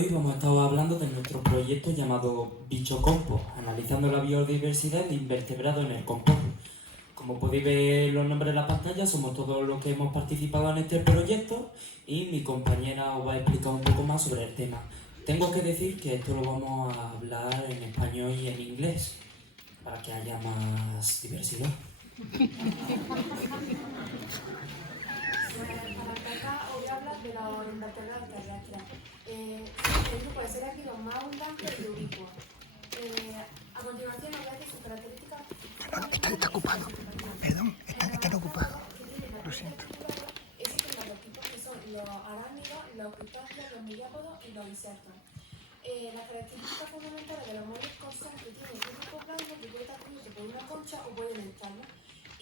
Hoy vamos a estar hablando de nuestro proyecto llamado Bicho Compost, analizando la biodiversidad de invertebrados en el compost. Como podéis ver los nombres en la pantalla, somos todos los que hemos participado en este proyecto y mi compañera os va a explicar un poco más sobre el tema. Tengo que decir que esto lo vamos a hablar en español y en inglés, para que haya más diversidad. Para empezar, os voy a hablar de los invertebrados terrestres. Son el grupo de seres vivos más abundantes y ubicuos. A continuación os voy a decir sus características. Está ocupado. Perdón, están ocupados. Lo siento. Existen varios tipos que son los arácnidos, los crustáceos, los miriápodos y los insectos. Las características fundamentales de los moluscos son que tienen un cuerpo blando que puede estar cubierto por una concha o pueden estarlo.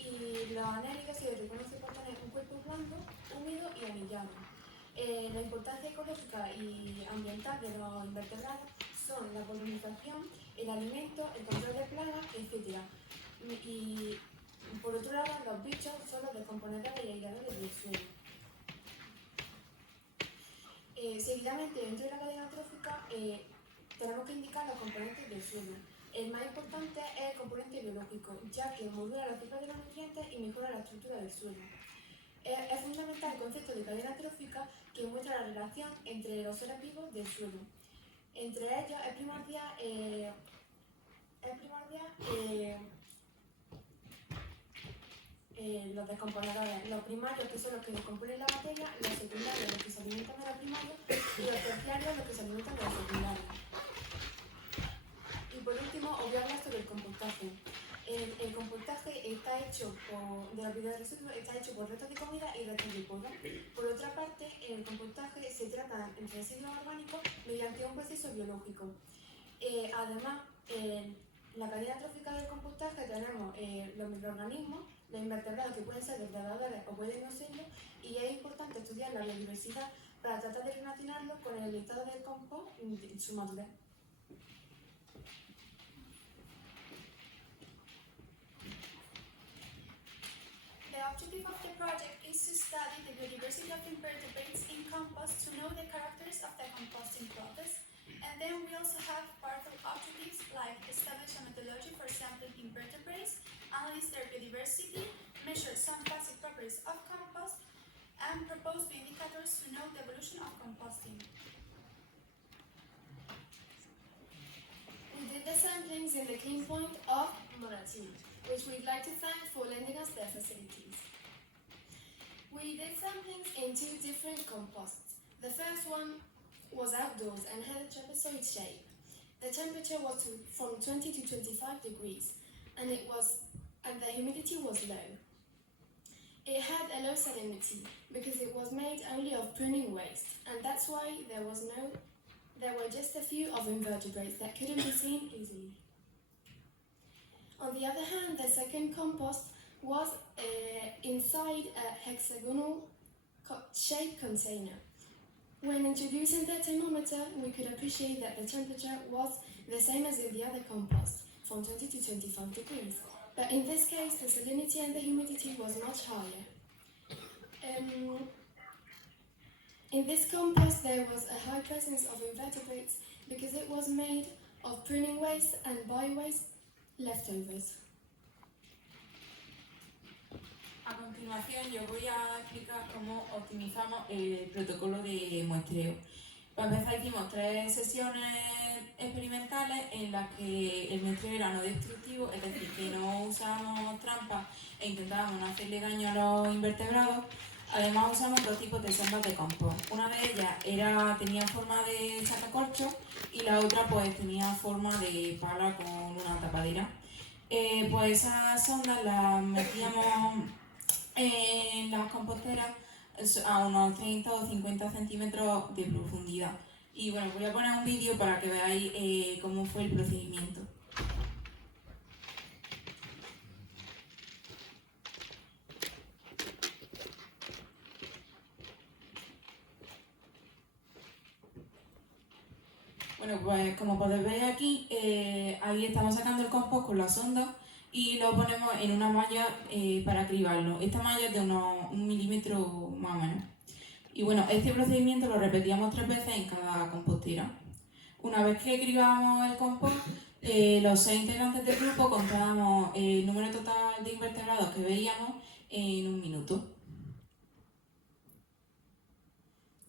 Y los anélidos se les reconoce por tener un cuerpo blando, húmedo y anillado. La importancia ecológica y ambiental de los invertebrados son la polinización, el alimento, el control de plagas, etc. Y por otro lado, los bichos son los descomponedores y aireadores del suelo. Seguidamente, dentro de la cadena trófica, tenemos que indicar los componentes del suelo. El más importante es el componente biológico, ya que modula la ciclo de los nutrientes y mejora la estructura del suelo. Es fundamental el concepto de cadena trófica que muestra la relación entre los seres vivos del suelo. Entre ellos es primordial los descomponedores, los primarios que son los que descomponen la materia, los secundarios los que se alimentan de los primarios y los terciarios los que se alimentan de los secundarios. Y por último os voy a hablar sobre el compostaje. El compostaje está hecho de los bioresiduos está hecho por restos de comida y restos de polvo. Por otra parte, en el compostaje se tratan residuos orgánicos mediante un proceso biológico. Además, en la cadena trófica del compostaje tenemos los microorganismos, los invertebrados que pueden ser depredadores o pueden no serlo, y es importante estudiar la biodiversidad para tratar de relacionarlo con el estado del compost en su madurez. The objective of the project is to study the biodiversity of invertebrates in compost to know the characters of the composting process, and then we also have part of objectives like establish a methodology for sampling invertebrates, analyze their biodiversity, measure some basic properties of compost, and propose the indicators to know the evolution of composting. We did the samplings in the clean point of Monatin, which we'd like to thank for lending us their facilities. We did samplings in two different composts. The first one was outdoors and had a trapezoid shape. The temperature was from 20 to 25 degrees and the humidity was low. It had a low salinity because it was made only of pruning waste, and that's why there were just a few of invertebrates that couldn't be seen easily. On the other hand, the second compost was inside a hexagonal shaped container. When introducing the thermometer, we could appreciate that the temperature was the same as in the other compost, from 20 to 25 degrees. But in this case, the salinity and the humidity was much higher. In this compost, there was a high presence of invertebrates because it was made of pruning waste and bio-waste leftovers. A continuación yo voy a explicar cómo optimizamos el protocolo de muestreo. Para empezar hicimos 3 sesiones experimentales en las que el muestreo era no destructivo, es decir, que no usábamos trampas e intentábamos no hacerle daño a los invertebrados. Además usamos 2 tipos de sondas de compost. Una de ellas tenía forma de sacacorcho y la otra pues tenía forma de pala con una tapadera. Pues esas sondas las metíamos en las composteras a unos 30 o 50 centímetros de profundidad. Y bueno, voy a poner un vídeo para que veáis cómo fue el procedimiento. Bueno, pues como podéis ver aquí, ahí estamos sacando el compost con la sonda y lo ponemos en una malla para cribarlo. Esta malla es de unos 1 milímetro más o menos. Y bueno, este procedimiento lo repetíamos 3 veces en cada compostera. Una vez que cribábamos el compost, los 6 integrantes del grupo contábamos el número total de invertebrados que veíamos en 1 minuto.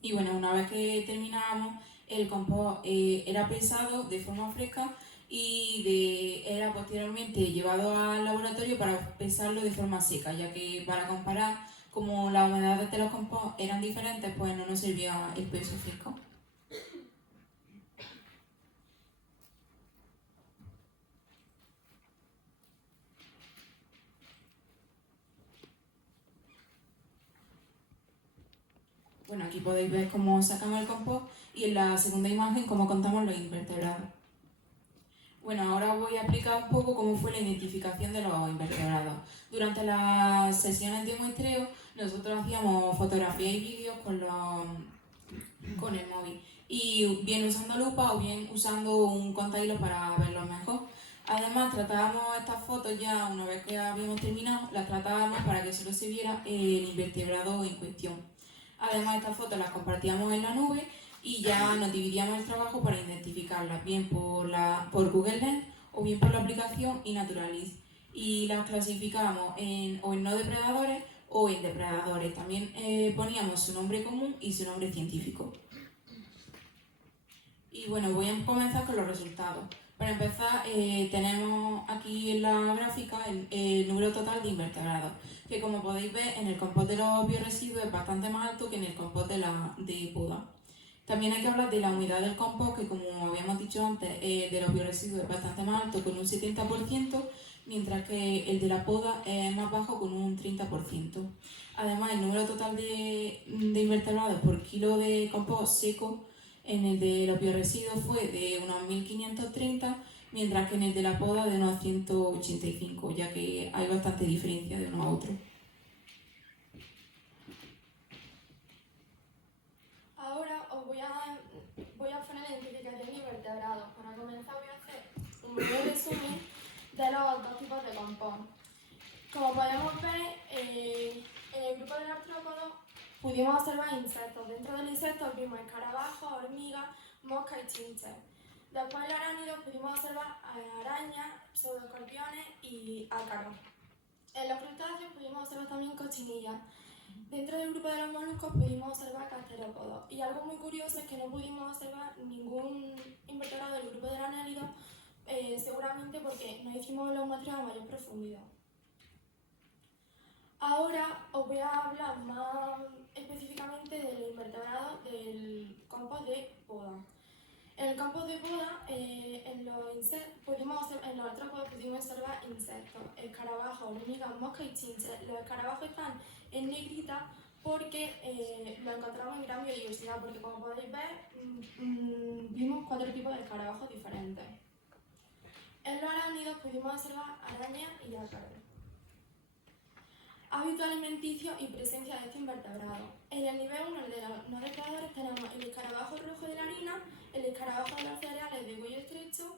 Y bueno, una vez que terminábamos, el compost era pesado de forma fresca y era posteriormente llevado al laboratorio para pesarlo de forma seca, ya que para comparar, como las humedades de los compost eran diferentes, pues no nos servía el peso fresco. Bueno, aquí podéis ver cómo sacamos el compost y en la segunda imagen cómo contamos los invertebrados. Bueno, ahora os voy a explicar un poco cómo fue la identificación de los invertebrados. Durante las sesiones de muestreo, nosotros hacíamos fotografías y vídeos con el móvil, y bien usando lupa o bien usando un contahilos para verlos mejor. Además, tratábamos estas fotos ya, una vez que habíamos terminado, las tratábamos para que solo se viera el invertebrado en cuestión. Además, estas fotos las compartíamos en la nube y ya nos dividíamos el trabajo para identificarlas, bien por Google Lens o bien por la aplicación iNaturalist. Y las clasificábamos o en no depredadores o en depredadores. También poníamos su nombre común y su nombre científico. Y bueno, voy a comenzar con los resultados. Para empezar, tenemos aquí en la gráfica el número total de invertebrados, que como podéis ver en el compost de los bioresiduos es bastante más alto que en el compost de poda. También hay que hablar de la humedad del compost, que como habíamos dicho antes, de los bioresiduos es bastante más alto con un 70%, mientras que el de la poda es más bajo con un 30%. Además, el número total de invertebrados por kilo de compost seco en el de los bioresiduos fue de unos 1530, mientras que en el de la poda de unos 185, ya que hay bastante diferencia de uno a otro. Ahora os voy a poner la identificación de invertebrados. Para comenzar voy a hacer un breve resumen de los 2 tipos de compost. Como podemos ver, en el grupo del artrópodo pudimos observar insectos. Dentro de los insectos vimos escarabajos, hormigas, moscas y chinches. Después en los arácnidos pudimos observar arañas, pseudoescorpiones y ácaros. En los crustáceos pudimos observar también cochinillas. Dentro del grupo de los moluscos pudimos observar gasterópodos. Y algo muy curioso es que no pudimos observar ningún invertebrado del grupo del anélido, seguramente porque no hicimos los muestreos a mayor profundidad. Ahora os voy a hablar más específicamente de los invertebrados del compost de poda. En el compost de poda, en los artrópodos pudimos observar insectos, escarabajos, hormigas, moscas y chinches. Los escarabajos están en negrita porque lo encontramos en gran biodiversidad, porque como podéis ver, vimos 4 tipos de escarabajos diferentes. En los arácnidos pudimos observar arañas y ácaros. Hábito alimenticio y presencia de este invertebrado. En el nivel 1, el de los no depredadores, tenemos el escarabajo rojo de la harina, el escarabajo de los cereales de cuello estrecho,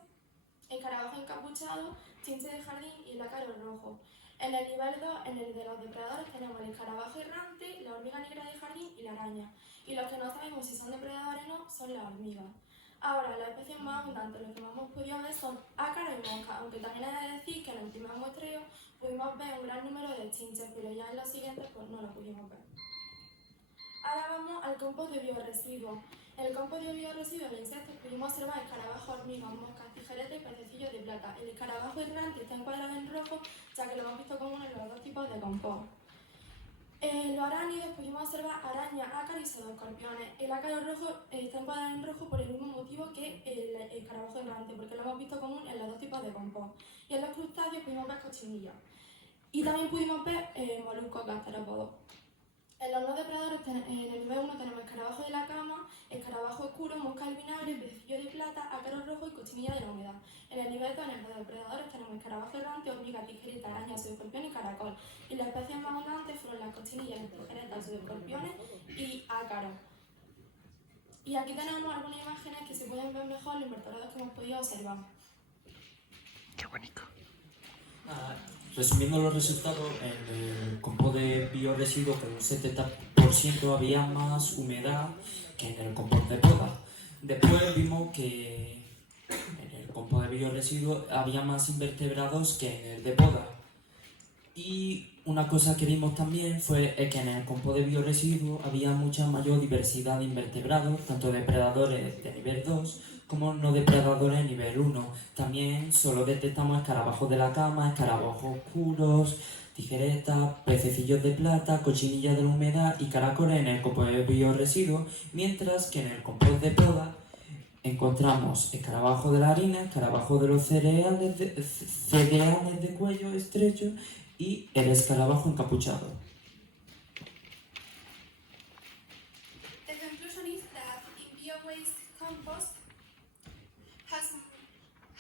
escarabajo encapuchado, chinche de jardín y el ácaro rojo. En el nivel 2, en el de los depredadores, tenemos el escarabajo errante, la hormiga negra de jardín y la araña. Y los que no sabemos si son depredadores o no son las hormigas. Ahora, las especies más abundantes, lo que más hemos podido ver son ácaros y moscas, aunque también he de decir que en el primer muestreo pudimos ver un gran número de chinches, pero ya en los siguientes pues no lo pudimos ver. Ahora vamos al compost de bioresiduos. En el compost de bioresiduos de insectos pudimos observar escarabajos, hormigas, moscas, tijeretas y pececillos de plata. El escarabajo errante está encuadrado en rojo, ya que lo hemos visto común en los 2 tipos de compost. En los arácnidos pudimos observar arañas, ácaros y pseudoescorpiones. El ácaro rojo está encuadrado en rojo por el mismo motivo que el escarabajo errante, porque lo hemos visto común en los 2 tipos de compost. Y en los crustáceos pudimos ver cochinillas. Y también pudimos ver moluscos gasterópodos. En los no depredadores, en el nivel 1 tenemos escarabajo de la cama, escarabajo oscuro, mosca del vinagre, pececillo de plata, ácaro rojo y cochinilla de la humedad. En el nivel 2, en los depredadores, tenemos escarabajo errante, hormiga, tijereta, araña, pseudoescorpión y caracol. Y las especies más abundantes fueron las cochinillas, tijeretas, pseudoescorpiones y ácaros. Y aquí tenemos algunas imágenes que se pueden ver mejor los invertebrados que hemos podido observar. Qué bonito. Resumiendo los resultados, en el compost de bioresiduos, con un 70% 90% había más humedad que en el compost de poda. Después vimos que en el compost de bioresiduos había más invertebrados que en el de poda. Y una cosa que vimos también fue que en el compost de bioresiduos había mucha mayor diversidad de invertebrados, tanto depredadores de nivel 2 como no depredadores de nivel 1. También solo detectamos escarabajos de la cama, escarabajos oscuros, tijeretas, pececillos de plata, cochinillas de la humedad y caracoles en el compost de bioresiduos, mientras que en el compost de poda encontramos escarabajos de la harina, escarabajos de los cereales de cuello estrecho y el escarabajo encapuchado. The conclusion is that in bio-waste compost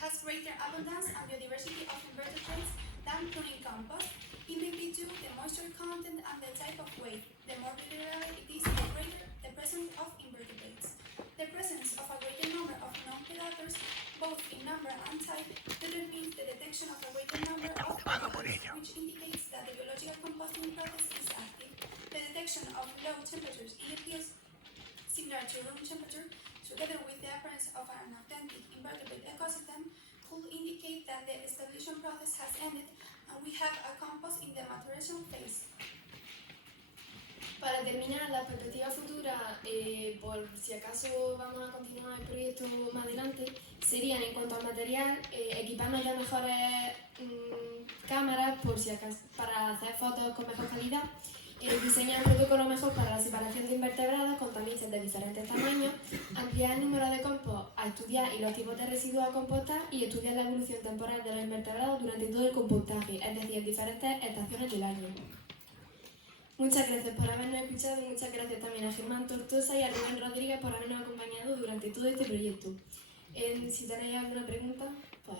has greater abundance and biodiversity of invertebrates than pruning compost. It may be due to the moisture content and the type of waste. The more mineral it is, the greater the presence of invertebrates. The presence of a greater number of non-predators, both in number and type, determines the detection of a greater number of predators, which indicates that the biological composting process is active. The detection of low temperatures in the fields, similar to room temperature, together with the appearance of an authentic invertebrate ecosystem, could indicate that the establishment process has ended and we have a compost in the maturation phase. Para terminar, la perspectiva futura, por si acaso vamos a continuar el proyecto más adelante, serían en cuanto al material, equiparnos de mejores cámaras por si acaso, para hacer fotos con mejor calidad, diseñar un protocolo mejor para la separación de invertebrados con tamices de diferentes tamaños, ampliar el número de compost a estudiar y los tipos de residuos a compostar y estudiar la evolución temporal de los invertebrados durante todo el compostaje, es decir, en diferentes estaciones del año. Muchas gracias por habernos escuchado y muchas gracias también a Germán Tortosa y a Rubén Rodríguez por habernos acompañado durante todo este proyecto. Si tenéis alguna pregunta, pues